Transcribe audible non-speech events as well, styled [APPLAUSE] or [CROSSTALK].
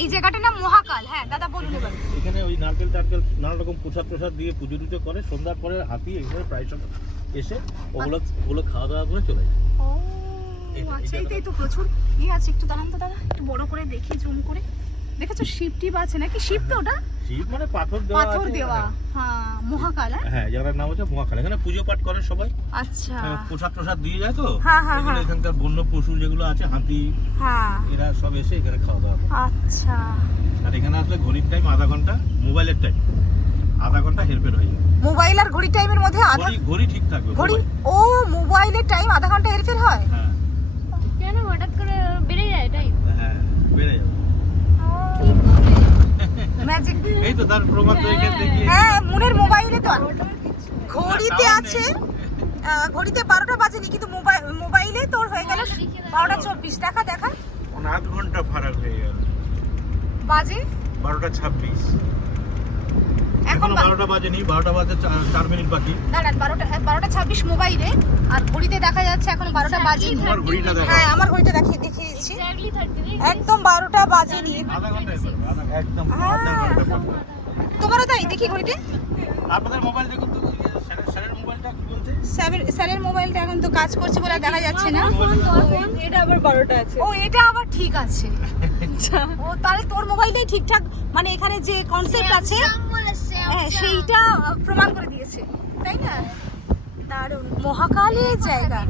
এই জায়গাটার নাম মহাকাল হ্যাঁ দাদা বলুন এবার। এখানে ওই নারকেল টারকেল নানা রকম প্রসাদ প্রসাদ দিয়ে পুজো টুজো করে সন্ধ্যার পরে হাতি এখানে প্রায় সব এসে ওগুলো ওগুলো খাওয়া দাওয়া করে চলে যায়। ও আচ্ছা এইটাই তো প্রচুর ইয়ে আছে একটু দাঁড়ান তো দাদা একটু বড় করে দেখি জুম করে। দেখেছ শিব টিপ আছে নাকি? শিব তো ওটা? শিব মানে পাথর দেওয়া পাথর দেওয়া। হ্যাঁ। মহাকাল হ্যাঁ? হ্যাঁ নাম হচ্ছে মহাখাল এখানে পুজো পাঠ করে সবাই। আচ্ছা। প্রসাদ প্রসাদ দিয়ে যায় তো? হ্যাঁ, হ্যাঁ, হ্যাঁ। এখানকার বন্য পশু যেগুলো আছে হাতি হ্যাঁ। এরা সব এসে এখানে খাওয়া দাওয়া আচ্ছা। আর এখানে আসলে ঘড়ির টাইম আধা ঘণ্টা মোবাইলের টাইম আধা ঘণ্টা হেরফের হয়ে যাবে মোবাইল আর ঘড়ি টাইমের মধ্যে আধা ঘড়ি ঘড়ি ঠিক থাকবে ঘড়ি? ও মোবাইলের টাইম আধা ঘণ্টা হেরফের হয়? হ্যাঁ কেন হঠাৎ করে বেড়ে যায় এটাই হ্যাঁ বেড়ে যাবে ম্যাজিক এই তো তার প্রমাণ তো এখান থেকে হ্যাঁ মুনের মোবাইলে তো ঘড়িতে আছে। ঘড়িতে বারোটা বাজেনি কিন্তু মোবাইল মোবাইলে তোর হয়ে গেল বারোটা চব্বিশ। দেখা দেখা। আধ ঘণ্টা ফারাক হয়ে গেল। বাজে। বারোটা ছাব্বিশ। এখন বারোটা বাজেনি বারোটা বাজে চার- মিনিট বাকি। দাঁড়ান বারোটা হ্যাঁ, বারোটা ছাব্বিশ মোবাইলে আর ঘড়িতে দেখা যাচ্ছে এখন বারোটা বাজেনি। ঘড়িটা হ্যাঁ আমার ঘড়িটা দেখিয়ে দেখিয়ে দিচ্ছি একদম বারোটা বাজেনি। একদম হ্যাঁ। তোমারও তাই? দেখি ঘড়িতে আপনাদের মোবাইল দেখুন তো স্যারের- মোবাইলটা এখন তো কাজ করছে বলে আর দেখা যাচ্ছে না। এটা আবার বারোটা আছে। ও এটা আবার ঠিক আছে। [LAUGHS] ও তাহলে তোর মোবাইলটাই ঠিকঠাক মানে এখানে যে কনসেপ্ট আছে হ্যাঁ সেইটা প্রমাণ করে দিয়েছে। তাই না? দারুণ। মহাকালের জায়গা।